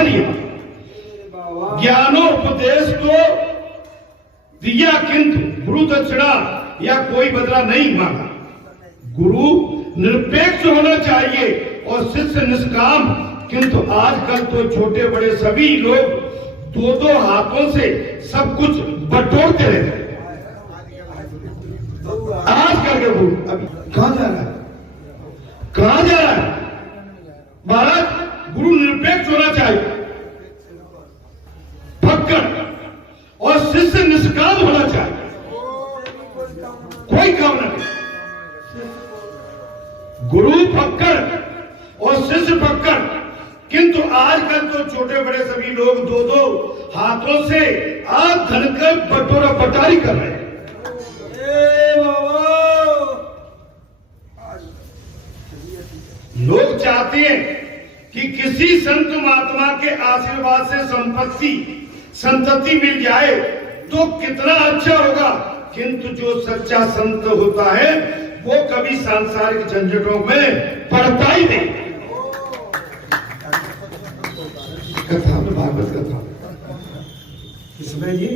बाबा ने ज्ञानोपदेश तो दिया, किंतु गुरु दक्षिणा या कोई बदला नहीं मांगा। गुरु निरपेक्ष होना चाहिए और शिष्य निष्काम, किंतु आजकल तो छोटे बड़े सभी लोग दो दो हाथों से सब कुछ बटोरते रहते हैं। आजकल के गुरु अभी कहां जा रहा है, कहां जा रहा है? महाराज गुरु निरपेक्ष होना चाहिए, फक्कड़, और शिष्य निष्काम होना चाहिए, कोई काम नहीं। गुरु फक्कड़ और शिष्य फक्कड़, किंतु आजकल तो छोटे बड़े सभी लोग दो दो हाथों से आग धन कर बटोरा बटारी कर रहे हैं। लोग चाहते हैं कि किसी संत महात्मा के आशीर्वाद से संतति मिल जाए तो कितना अच्छा होगा, किंतु जो सच्चा संत होता है वो कभी सांसारिक झंझटों में पड़ता ही नहीं। कथा में, भागवत कथा इसमें ये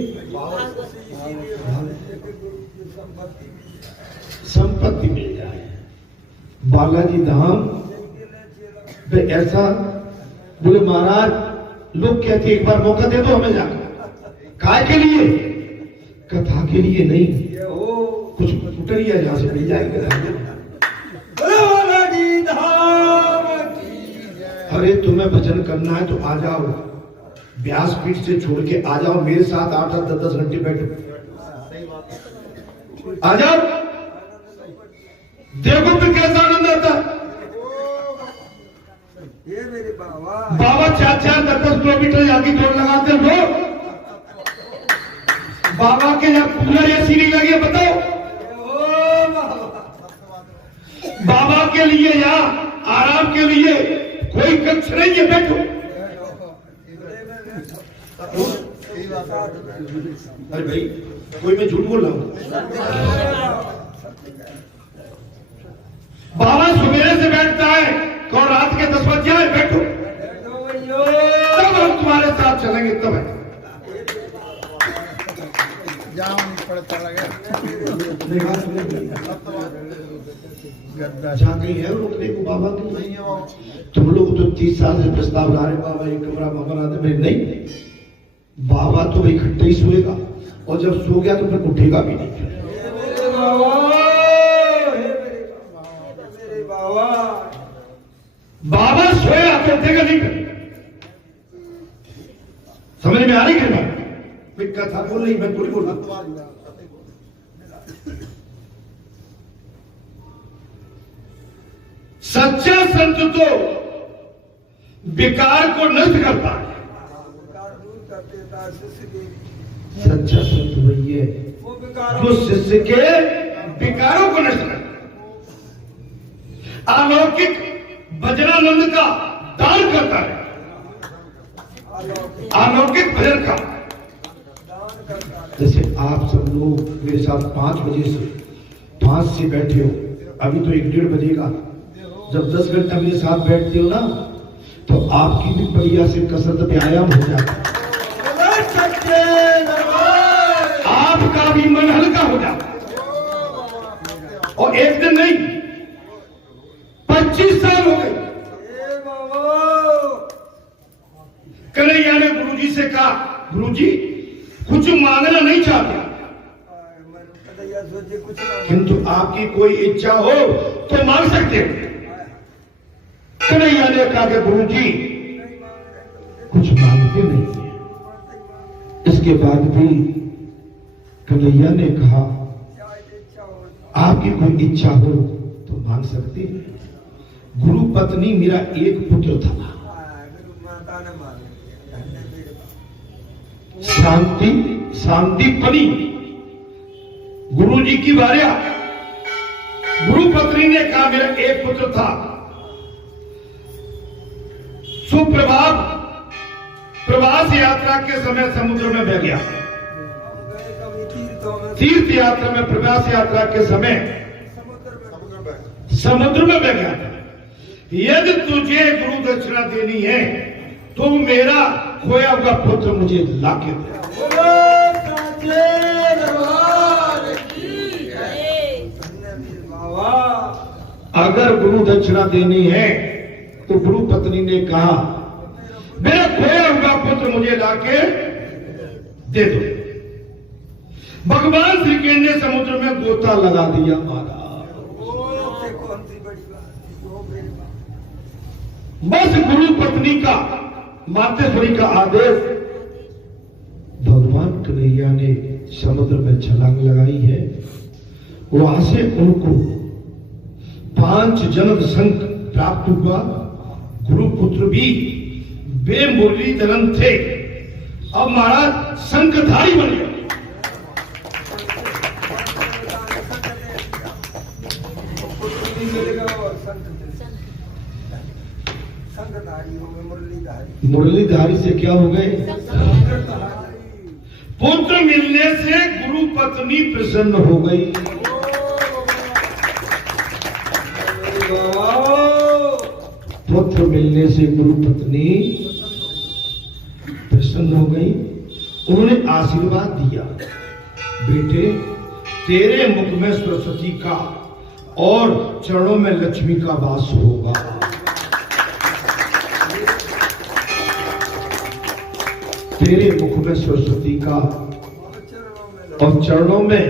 संपत्ति मिल जाए, बालाजी धाम पे ऐसा बोले महाराज लोग कहते एक बार मौका दे दो हमें जाकर। काय के लिए? कथा के लिए नहीं, कुछ उतरिया जहां से मिल जाएगी। अरे तुम्हें भजन करना है तो आ जाओ, व्यासपीठ से छोड़ के आ जाओ, मेरे साथ 8-8, 10-10 घंटे बैठो, आ जाओ, देखो फिर कैसा आनंद आता है। बाबा 4-4, 10-10 किलोमीटर आगे दौड़ लगाते हो, बाबा के यहाँ कूलर एसी नहीं लगी है बताओ? बाबा के लिए यहाँ आराम के लिए कोई कक्ष नहीं है, बैठो। अरे भाई कोई मैं झूठ बोल रहा हूं? बाबा सवेरे से बैठता है और रात के 10 बजे आए, बैठो, तब हम तुम्हारे साथ चलेंगे, तब है जहाँ कहीं है रोकने को बाबा की नहीं है। तुम लोग तो 30 साल से प्रस्ताव ला रहे बाबा एक कमरा बना दे, नहीं, बाबा तो इकट्ठे ही सोएगा और जब सो गया तो फिर उठेगा भी नहीं। बाबा सोया तो उठेगा नहीं। समझ में आ रही है? मैं कथा बोल रही, मैं पूरी बोल रहा। सच्चा संत तो विकार को नष्ट करता है। सच्चा संत वही है जो शिष्य के विकारों को नष्ट करता है। अलौकिक वज्रानंद का दान करता है, अलौकिक भजन का। जैसे आप सब लोग मेरे साथ 5 बजे से 5 से बैठे हो, अभी तो 1-1:30 बजेगा। जब 10 घंटा मेरे साथ बैठते हो ना तो आपकी भी बढ़िया से कसरत व्यायाम हो जाता है, आपका भी मन हल्का हो जाता है। और एक दिन नहीं, 25 साल हो गए। कन्हैया ने गुरुजी से कहा, गुरुजी कुछ मांगना नहीं चाहते, किंतु आपकी कोई इच्छा हो तो मांग सकते हैं। कन्हैया ने कहा कि गुरुजी कुछ मांगते नहीं है। इसके बाद भी कन्हैया ने कहा आपकी कोई इच्छा हो तो मांग सकते हैं। गुरु पत्नी मेरा एक पुत्र था, शांतिपनी गुरुजी की भार्या। गुरु पत्नी ने कहा मेरा एक पुत्र था, प्रवास यात्रा के समय समुद्र में बह गया। तीर्थ यात्रा में प्रवास यात्रा के समय समुद्र में बह गया। यदि तुझे गुरु दक्षिणा देनी है तो मेरा खोया हुआ पुत्र मुझे लाके दे। अगर गुरु दक्षिणा देनी है तो गुरु पत्नी ने कहा मेरा खोया हुआ पुत्र मुझे लाके दे दो। भगवान श्री कृष्ण ने समुद्र में गोता लगा दिया महाराज। बस गुरु पत्नी का मातेश्वरी का आदेश, भगवान कन्हैया ने समुद्र में छलांग लगाई है। वहां से उनको 5 जन्म संख प्राप्त हुआ। गुरुपुत्र भी बेमुरलीधरन थे, अब महाराज शंखधारी बन गए। मुरलीधारी से क्या हो गए? पुत्र मिलने से गुरु पत्नी प्रसन्न हो गई। पुत्र मिलने से गुरु पत्नी प्रसन्न हो गई। उन्होंने आशीर्वाद दिया, बेटे तेरे मुख में सरस्वती का और चरणों में लक्ष्मी का वास होगा। तेरे मुख में सरस्वती का और चरणों में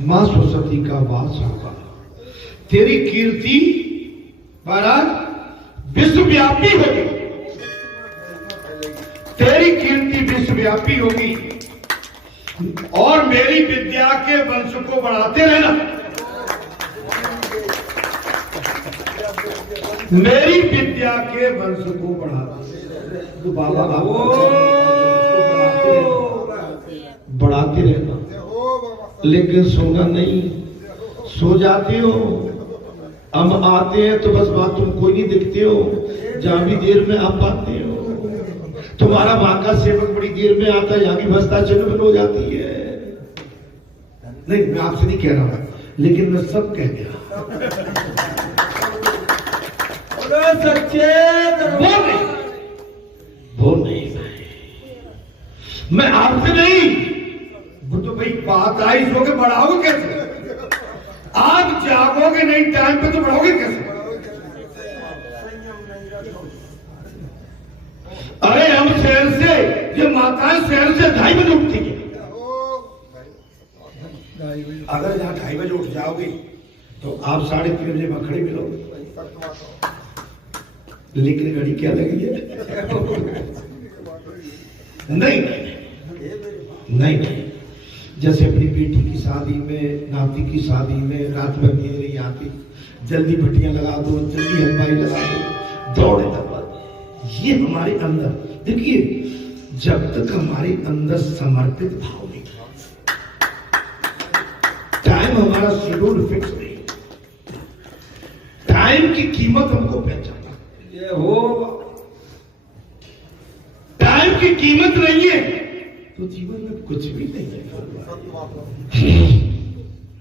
मां सरस्वती का वास होगा। तेरी कीर्ति महाराज विश्वव्यापी होगी। तेरी कीर्ति विश्वव्यापी होगी और मेरी विद्या के वंश को बढ़ाते रहना। मेरी विद्या के वंश को बढ़ाते, तो बाबा बढ़ाते रहना। लेकिन सोना नहीं, सो जाते हो, हम आते हैं तो बस बात तुम कोई नहीं दिखते हो, जहां भी देर में आप पाते हो। तुम्हारा वहां का सेवक बड़ी देर में आता है, यहाँ की बस्ता चन्न हो जाती है। नहीं मैं आपसे नहीं कह रहा था, लेकिन मैं सब कह गया। वो नहीं मैं आपसे नहीं, वो तो भाई बात आई, सो के बढ़ाओगे कैसे? आप जागोगे नहीं टाइम पे तो बढ़ोगे कैसे? अरे हम शहर से, ये माताएं शहर से 2:30 बजे उठती है। अगर यहाँ 2:30 बजे उठ जाओगे तो आप 3:30 बजे मखड़े मिलोगे। लेकिन घड़ी क्या लगी है? नहीं नहीं नहीं, जैसे अपनी बेटी की शादी में, नाती की शादी में रात में नींद नहीं आती, जल्दी भट्टियां लगा दो, जल्दी हलवाई लगा दो, दौड़े दबा। ये हमारे अंदर देखिए, जब तक हमारे अंदर समर्पित भाव नहीं, टाइम हमारा शेड्यूल फिक्स नहीं, टाइम की कीमत हमको पहचाना ये हो। टाइम की कीमत नहीं है तो जीवन में कुछ भी नहीं है।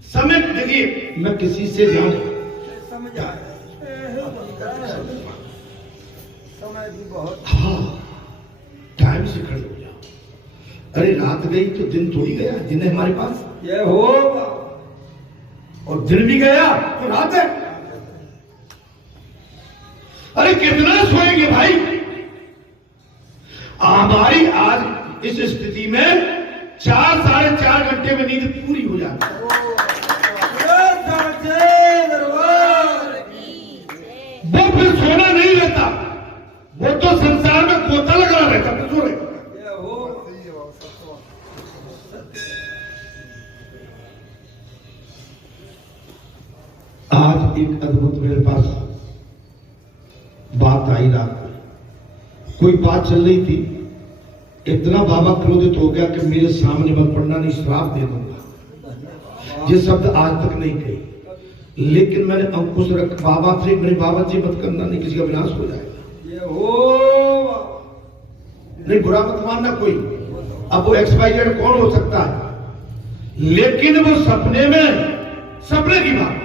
समय देखिए, मैं किसी से ध्यान समय भी बहुत, हाँ टाइम से खड़े हो जाओ। अरे रात गई तो दिन थोड़ी गया, दिन है हमारे पास ये हो, और दिन भी गया तो रात है। अरे कितना सोएंगे भाई? हमारी आज इस स्थिति में 4 साढ़े 4 घंटे में नींद पूरी हो जाती है। वो फिर सोना नहीं रहता, वो तो संसार में गोता लगा रहता है, सो रहे। आज एक अद्भुत मेरे पास बात आई, रात में कोई बात चल रही थी, इतना बाबा क्रोधित हो गया कि मेरे सामने मत पड़ना, नहीं श्राप दे दूंगा। ये शब्द आज तक नहीं कही, लेकिन मैंने अंकुश रख, बाबा से, मेरे बाबा जी मत करना, नहीं किसी का विनाश हो जाएगा। ये हो नहीं, बुरा मत मानना कोई। अब वो XYZ कौन हो सकता है, लेकिन वो सपने में, सपने की बात